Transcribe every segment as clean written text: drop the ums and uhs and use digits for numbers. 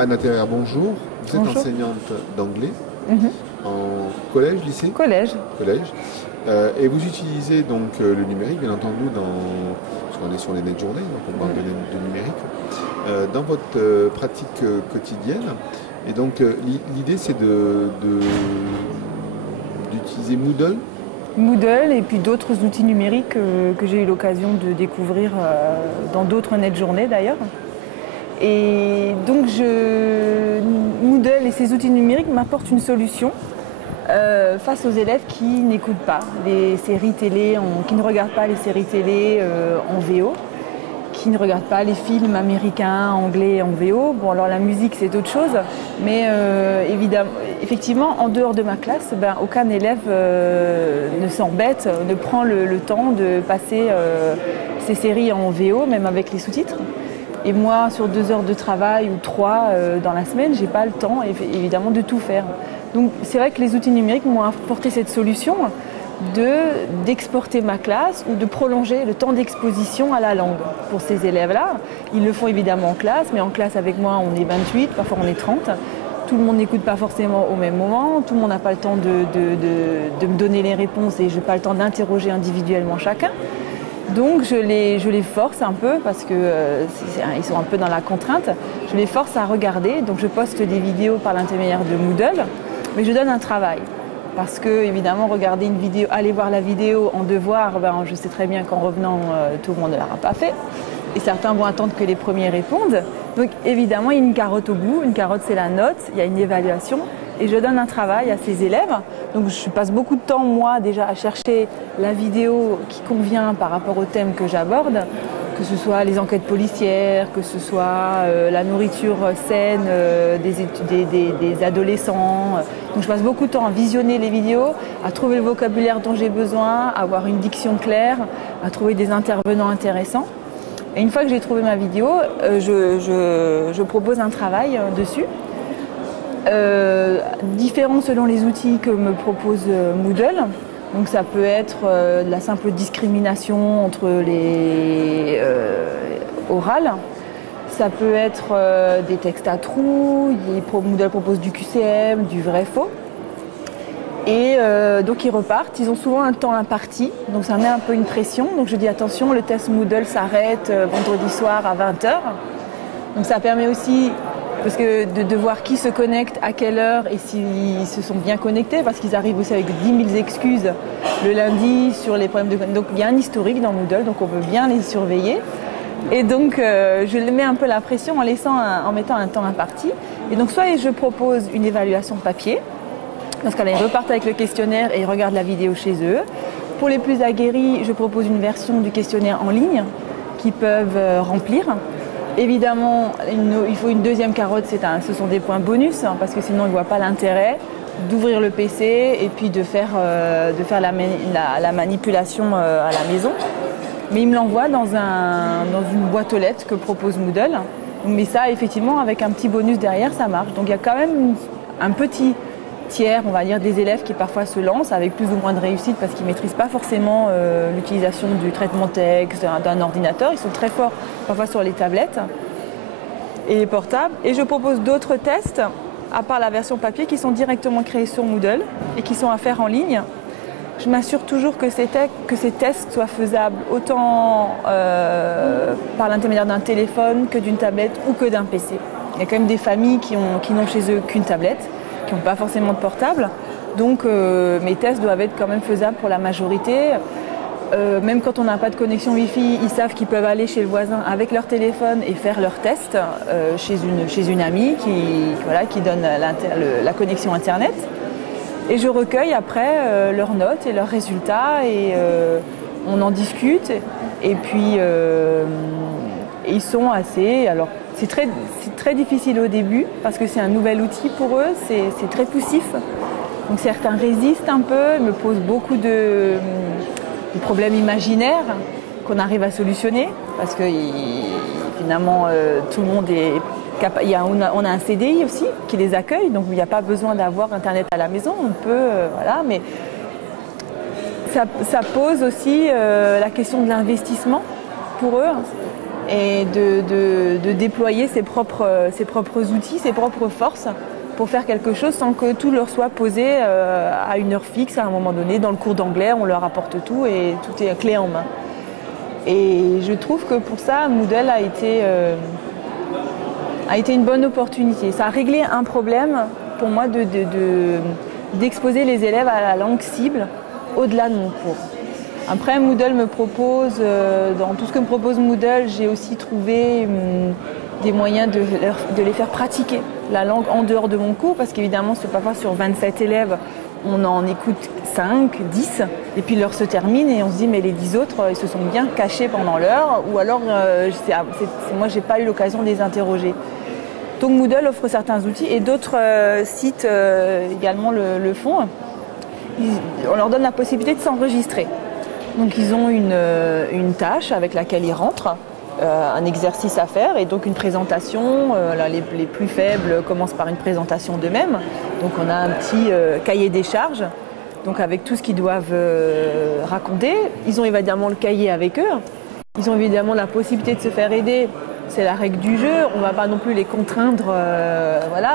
Anna Terrer, bonjour. Vous êtes Bonjour. enseignante d'anglais en collège, lycée? Collège. Collège. Et vous utilisez donc le numérique, bien entendu, parce qu'on est sur les net journées, donc on parle de numérique, dans votre pratique quotidienne. Et donc l'idée c'est d'utiliser Moodle. Moodle et puis d'autres outils numériques que j'ai eu l'occasion de découvrir dans d'autres net journées d'ailleurs. Et donc Moodle et ces outils numériques m'apportent une solution face aux élèves qui n'écoutent pas les séries télé, qui ne regardent pas les séries télé en VO, qui ne regardent pas les films américains, anglais en VO. Bon, alors la musique c'est autre chose, mais évidemment, effectivement, en dehors de ma classe, aucun élève ne s'embête, ne prend le temps de passer ces séries en VO, même avec les sous-titres. Et moi, sur 2 heures de travail ou 3 dans la semaine, j'ai pas le temps, évidemment, de tout faire. Donc c'est vrai que les outils numériques m'ont apporté cette solution d'exporter ma classe ou de prolonger le temps d'exposition à la langue pour ces élèves-là. Ils le font évidemment en classe, mais en classe avec moi, on est 28, parfois on est 30. Tout le monde n'écoute pas forcément au même moment, tout le monde n'a pas le temps de me donner les réponses et je n'ai pas le temps d'interroger individuellement chacun. Donc je les force un peu parce qu'ils sont un peu dans la contrainte. Je les force à regarder, donc je poste des vidéos par l'intermédiaire de Moodle, mais je donne un travail. Parce que évidemment regarder une vidéo, aller voir la vidéo en devoir, je sais très bien qu'en revenant tout le monde ne l'aura pas fait. Et certains vont attendre que les premiers répondent. Donc évidemment il y a une carotte au bout, une carotte c'est la note, il y a une évaluation. Et je donne un travail à ces élèves. Donc je passe beaucoup de temps, moi, déjà à chercher la vidéo qui convient par rapport au thème que j'aborde, que ce soit les enquêtes policières, que ce soit la nourriture saine des adolescents. Donc je passe beaucoup de temps à visionner les vidéos, à trouver le vocabulaire dont j'ai besoin, à avoir une diction claire, à trouver des intervenants intéressants. Et une fois que j'ai trouvé ma vidéo, je propose un travail dessus. Différents selon les outils que me propose Moodle. Donc ça peut être de la simple discrimination entre les orales. Ça peut être des textes à trous. Moodle propose du QCM, du vrai-faux. Et donc ils repartent. Ils ont souvent un temps imparti. Donc ça met un peu une pression. Donc je dis attention, le test Moodle s'arrête vendredi soir à 20h. Donc ça permet aussi parce que de voir qui se connecte, à quelle heure et s'ils se sont bien connectés, parce qu'ils arrivent aussi avec 10 000 excuses le lundi sur les problèmes de connexion. Donc il y a un historique dans Moodle, donc on veut bien les surveiller. Et donc je les mets un peu la pression en mettant un temps imparti. Et donc soit je propose une évaluation papier, parce qu'ils repartent avec le questionnaire et ils regardent la vidéo chez eux. Pour les plus aguerris, je propose une version du questionnaire en ligne qu'ils peuvent remplir. Évidemment, il faut une deuxième carotte, ce sont des points bonus, parce que sinon ils ne voient pas l'intérêt d'ouvrir le PC et puis de faire la manipulation à la maison. Mais ils me l'envoient dans une boîte aux lettres que propose Moodle. Mais ça, effectivement, avec un petit bonus derrière, ça marche. Donc il y a quand même un petit tiers, on va dire, des élèves qui parfois se lancent avec plus ou moins de réussite parce qu'ils ne maîtrisent pas forcément l'utilisation du traitement texte, d'un ordinateur. Ils sont très forts parfois sur les tablettes et les portables. Et je propose d'autres tests, à part la version papier, qui sont directement créés sur Moodle et qui sont à faire en ligne. Je m'assure toujours que ces tests soient faisables autant par l'intermédiaire d'un téléphone que d'une tablette ou que d'un PC. Il y a quand même des familles qui n'ont chez eux qu'une tablette, qui n'ont pas forcément de portable. Donc mes tests doivent être quand même faisables pour la majorité. Même quand on n'a pas de connexion Wi-Fi, ils savent qu'ils peuvent aller chez le voisin avec leur téléphone et faire leur test chez une amie qui donne la connexion Internet. Et je recueille après leurs notes et leurs résultats et on en discute. Et puis ils sont assez... Alors, c'est très difficile au début parce que c'est un nouvel outil pour eux, c'est très poussif. Donc certains résistent un peu, me posent beaucoup de problèmes imaginaires qu'on arrive à solutionner parce que finalement tout le monde est capable. On a un CDI aussi qui les accueille, donc il n'y a pas besoin d'avoir Internet à la maison, on peut, voilà, mais ça pose aussi la question de l'investissement pour eux. et de déployer ses propres outils, ses propres forces pour faire quelque chose sans que tout leur soit posé à une heure fixe à un moment donné. Dans le cours d'anglais, on leur apporte tout et tout est clé en main. Et je trouve que pour ça, Moodle a été une bonne opportunité. Ça a réglé un problème pour moi d'exposer les élèves à la langue cible au-delà de mon cours. Après, Moodle me propose, dans tout ce que me propose Moodle, j'ai aussi trouvé des moyens de les faire pratiquer la langue en dehors de mon cours, parce qu'évidemment, parfois sur 27 élèves, on en écoute 5, 10, et puis l'heure se termine et on se dit mais les 10 autres, ils se sont bien cachés pendant l'heure, ou alors moi, j'ai pas eu l'occasion de les interroger. Donc Moodle offre certains outils et d'autres sites également le font. On leur donne la possibilité de s'enregistrer. Donc ils ont une tâche avec laquelle ils rentrent, un exercice à faire et donc une présentation. Les plus faibles commencent par une présentation d'eux-mêmes. Donc on a un petit cahier des charges, donc avec tout ce qu'ils doivent raconter. Ils ont évidemment le cahier avec eux. Ils ont évidemment la possibilité de se faire aider. C'est la règle du jeu. On ne va pas non plus les contraindre. Voilà.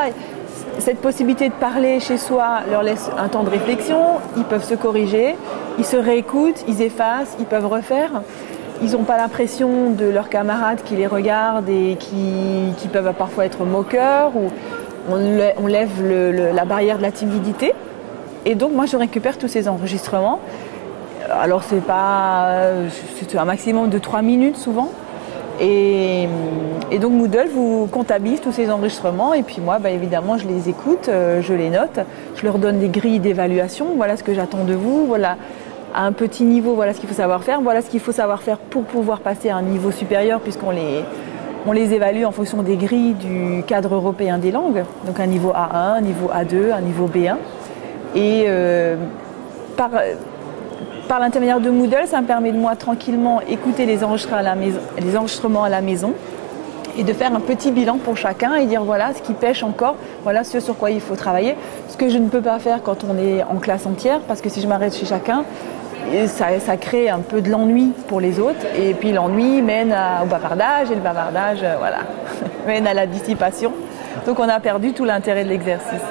Cette possibilité de parler chez soi leur laisse un temps de réflexion. Ils peuvent se corriger, ils se réécoutent, ils effacent, ils peuvent refaire. Ils n'ont pas la pression de leurs camarades qui les regardent et qui peuvent parfois être moqueurs. Ou on lève la barrière de la timidité. Et donc moi je récupère tous ces enregistrements. Alors c'est un maximum de 3 minutes souvent. Et donc Moodle vous comptabilise tous ces enregistrements et puis moi évidemment je les écoute, je les note, je leur donne des grilles d'évaluation, voilà ce que j'attends de vous, voilà à un petit niveau, voilà ce qu'il faut savoir faire, voilà ce qu'il faut savoir faire pour pouvoir passer à un niveau supérieur puisqu'on les évalue en fonction des grilles du cadre européen des langues, donc un niveau A1, un niveau A2, un niveau B1. Et par l'intermédiaire de Moodle, ça me permet de moi tranquillement écouter les enregistrements à la maison et de faire un petit bilan pour chacun et dire voilà ce qui pêche encore, voilà ce sur quoi il faut travailler. Ce que je ne peux pas faire quand on est en classe entière, parce que si je m'arrête chez chacun, ça crée un peu de l'ennui pour les autres. Et puis l'ennui mène au bavardage et le bavardage mène à la dissipation. Donc on a perdu tout l'intérêt de l'exercice.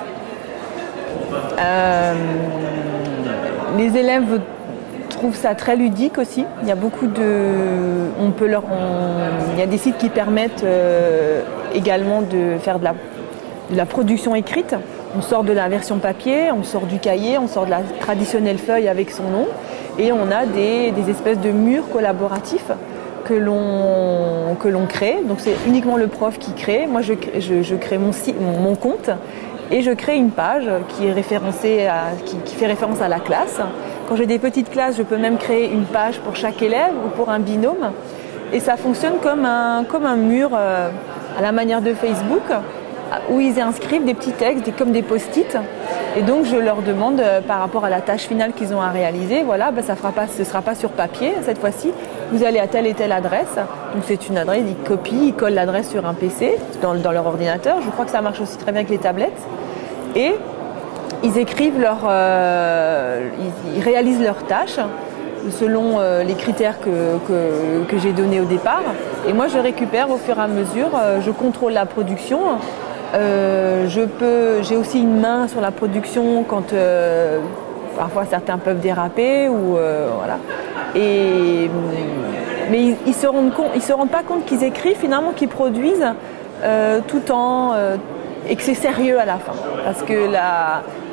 Les élèves trouvent ça très ludique aussi. Il y a beaucoup il y a des sites qui permettent également de faire de la production écrite. On sort de la version papier, on sort du cahier, on sort de la traditionnelle feuille avec son nom et on a des espèces de murs collaboratifs que l'on crée. Donc c'est uniquement le prof qui crée. Moi je crée mon compte et je crée une page qui fait référence à la classe. Quand j'ai des petites classes, je peux même créer une page pour chaque élève ou pour un binôme. Et ça fonctionne comme un mur à la manière de Facebook, où ils inscrivent des petits textes, comme des post-it. Et donc je leur demande, par rapport à la tâche finale qu'ils ont à réaliser, voilà, ce ne sera pas sur papier cette fois-ci. Vous allez à telle et telle adresse. Donc c'est une adresse, ils copient, ils collent l'adresse sur un PC, dans leur ordinateur. Je crois que ça marche aussi très bien avec les tablettes. Et ils écrivent ils réalisent leurs tâches selon les critères que j'ai donnés au départ. Et moi, je récupère au fur et à mesure, je contrôle la production. J'ai aussi une main sur la production quand parfois certains peuvent déraper. Voilà. Mais ils se rendent pas compte qu'ils écrivent, finalement, qu'ils produisent tout en... et que c'est sérieux à la fin. Parce que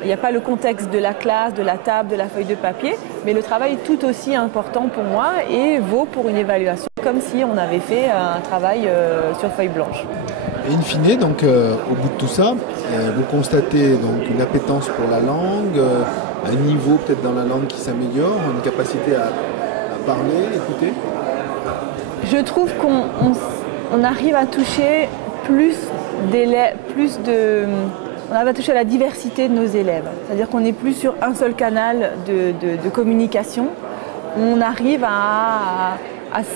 il n'y a pas le contexte de la classe, de la table, de la feuille de papier, mais le travail est tout aussi important pour moi et vaut pour une évaluation, comme si on avait fait un travail sur feuille blanche. Et in fine, donc, au bout de tout ça, vous constatez donc, une appétence pour la langue, un niveau peut-être dans la langue qui s'améliore, une capacité à parler, écouter. Je trouve qu'on arrive à toucher on arrive à toucher à la diversité de nos élèves. C'est-à-dire qu'on n'est plus sur un seul canal de communication. On arrive à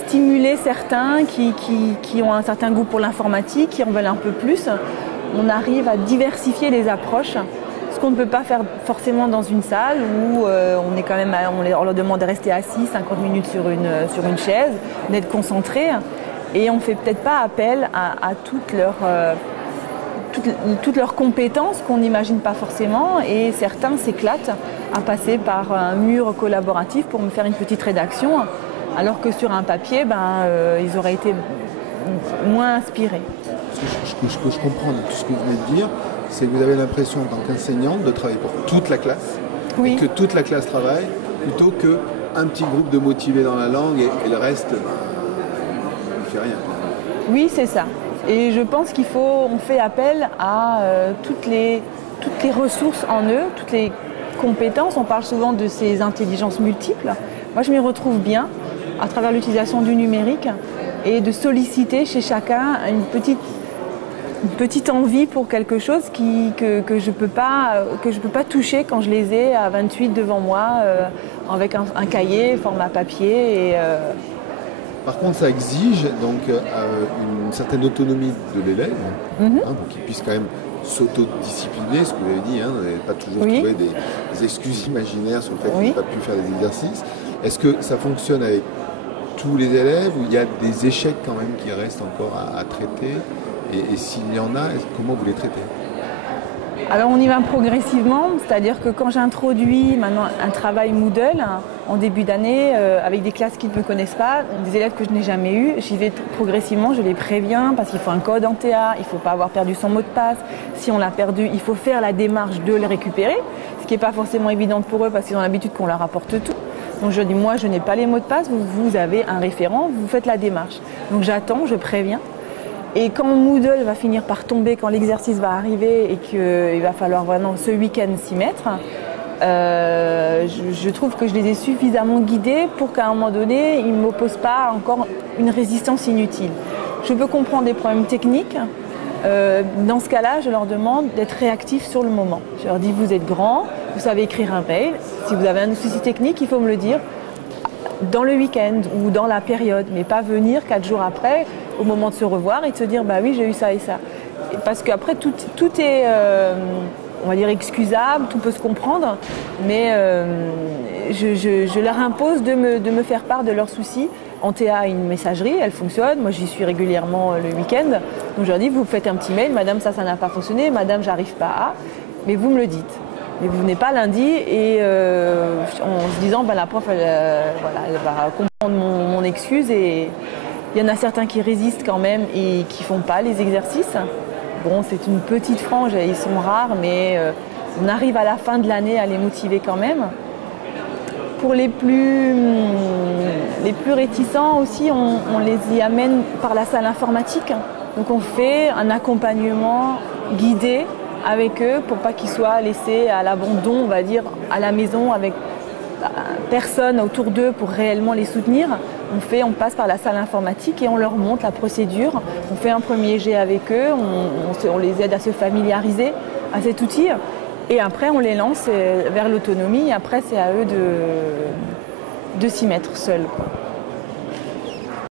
stimuler certains qui ont un certain goût pour l'informatique, qui en veulent un peu plus. On arrive à diversifier les approches, ce qu'on ne peut pas faire forcément dans une salle où on leur demande de rester assis 50 minutes sur une chaise, d'être concentré. et on ne fait peut-être pas appel à toutes leurs compétences qu'on n'imagine pas forcément, et certains s'éclatent à passer par un mur collaboratif pour me faire une petite rédaction, alors que sur un papier, ils auraient été moins inspirés. Ce que je comprends de tout ce que vous venez de dire, c'est que vous avez l'impression, en tant qu'enseignante, de travailler pour toute la classe, oui. Et que toute la classe travaille, plutôt qu'un petit groupe de motivés dans la langue et le reste, il ne fait rien. Oui, c'est ça. Et je pense on fait appel à toutes les ressources en eux, toutes les compétences. On parle souvent de ces intelligences multiples. Moi, je m'y retrouve bien à travers l'utilisation du numérique et de solliciter chez chacun une petite envie pour quelque chose que je peux pas toucher quand je les ai à 28 devant moi avec un cahier, format papier. Par contre, ça exige donc une certaine autonomie de l'élève, pour qu'il puisse quand même s'autodiscipliner, ce que vous avez dit, vous n'avez pas toujours trouvé des excuses imaginaires sur le fait qu'il n'a pas pu faire des exercices. Est-ce que ça fonctionne avec tous les élèves ou il y a des échecs quand même qui restent encore à traiter? Et s'il y en a, comment vous les traitez? Alors on y va progressivement, c'est-à-dire que quand j'introduis maintenant un travail Moodle en début d'année avec des classes qui ne me connaissent pas, des élèves que je n'ai jamais eus, j'y vais progressivement, je les préviens parce qu'il faut un code en TA, il ne faut pas avoir perdu son mot de passe. Si on l'a perdu, il faut faire la démarche de le récupérer, ce qui n'est pas forcément évident pour eux parce qu'ils ont l'habitude qu'on leur apporte tout. Donc je dis, moi je n'ai pas les mots de passe, vous avez un référent, vous faites la démarche. Donc j'attends, je préviens. Et quand Moodle va finir par tomber, quand l'exercice va arriver et qu'il va falloir vraiment ce week-end s'y mettre, je trouve que je les ai suffisamment guidés pour qu'à un moment donné, ils ne m'opposent pas encore une résistance inutile. Je peux comprendre des problèmes techniques. Dans ce cas-là, je leur demande d'être réactifs sur le moment. Je leur dis, vous êtes grands, vous savez écrire un mail. Si vous avez un souci technique, il faut me le dire dans le week-end ou dans la période, mais pas venir 4 jours après, au moment de se revoir et de se dire bah oui, j'ai eu ça et ça. Parce qu'après, tout est, on va dire, excusable, tout peut se comprendre, mais je leur impose de me faire part de leurs soucis. En TA, une messagerie, elle fonctionne, moi j'y suis régulièrement le week-end, donc je leur dis, vous faites un petit mail, madame, ça n'a pas fonctionné, madame, j'arrive pas à, mais vous me le dites. Mais vous venez pas lundi et en se disant la prof elle va comprendre mon excuse, et il y en a certains qui résistent quand même et qui font pas les exercices. Bon, c'est une petite frange, ils sont rares, mais on arrive à la fin de l'année à les motiver quand même. Pour les plus réticents aussi, on les y amène par la salle informatique. Donc on fait un accompagnement guidé avec eux pour pas qu'ils soient laissés à l'abandon, on va dire, à la maison avec personne autour d'eux pour réellement les soutenir. On passe par la salle informatique et on leur montre la procédure. On fait un premier jet avec eux, on les aide à se familiariser à cet outil et après on les lance vers l'autonomie. Après c'est à eux de s'y mettre seuls, quoi.